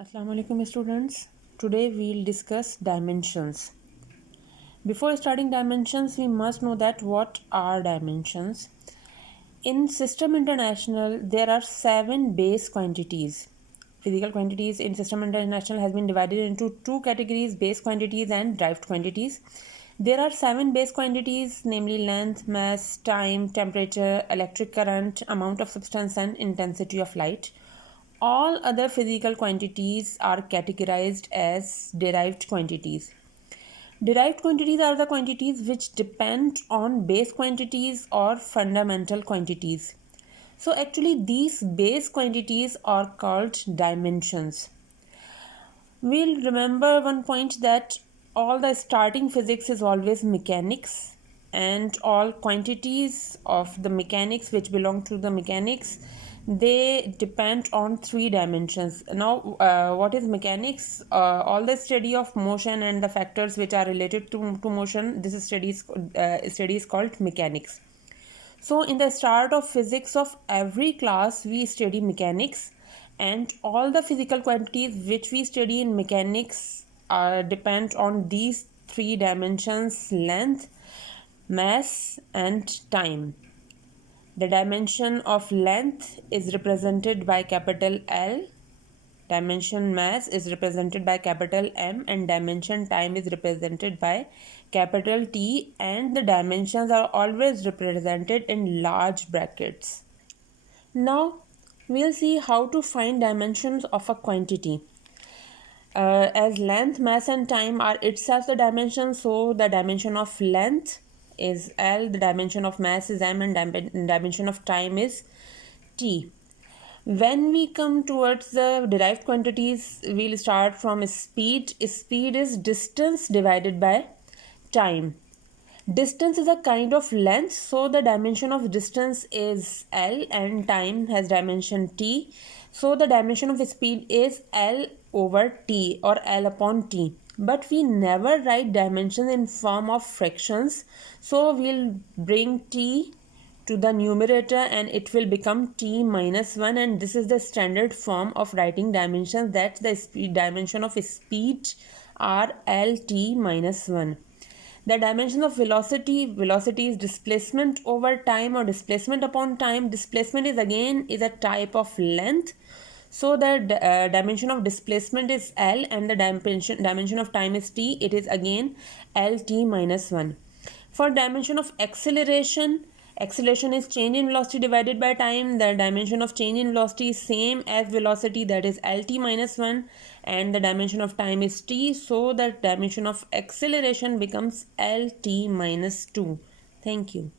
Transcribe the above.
Assalamu alaikum students. Today we'll discuss dimensions. Before starting dimensions, we must know that what are dimensions. In System International, there are 7 base quantities. Physical quantities in System International has been divided into two categories: base quantities and derived quantities. There are 7 base quantities, namely length, mass, time, temperature, electric current, amount of substance, and intensity of light. All other physical quantities are categorized as derived quantities. Derived quantities are the quantities which depend on base quantities or fundamental quantities. So actually these base quantities are called dimensions. We'll remember one point that all the starting physics is always mechanics, and all quantities of the mechanics which belong to the mechanics, they depend on 3 dimensions. Now what is mechanics? All the study of motion and the factors which are related to motion, this study is called mechanics. So in the start of physics of every class, we study mechanics, and all the physical quantities which we study in mechanics depend on these 3 dimensions: length, mass, and time. The dimension of length is represented by capital L, dimension mass is represented by capital M, and dimension time is represented by capital T, and the dimensions are always represented in large brackets. Now we'll see how to find dimensions of a quantity. As length, mass, and time are itself the dimensions, so the dimension of length is L, the dimension of mass is M, and dimension of time is T. When we come towards the derived quantities, we'll start from speed. Speed is distance divided by time. Distance is a kind of length, so the dimension of distance is L, and time has dimension T. So the dimension of speed is L over T, or L upon T. But we never write dimensions in form of fractions, so we'll bring T to the numerator and it will become T minus 1, and this is the standard form of writing dimensions, that the dimension of speed are LT minus 1. The dimension of velocity is displacement over time or displacement upon time. Displacement is a type of length, so the dimension of displacement is L, and the dimension of time is T. It is again LT minus 1. For dimension of acceleration is change in velocity divided by time. The dimension of change in velocity is same as velocity, that is LT minus 1, and the dimension of time is T, so the dimension of acceleration becomes LT minus 2. Thank you.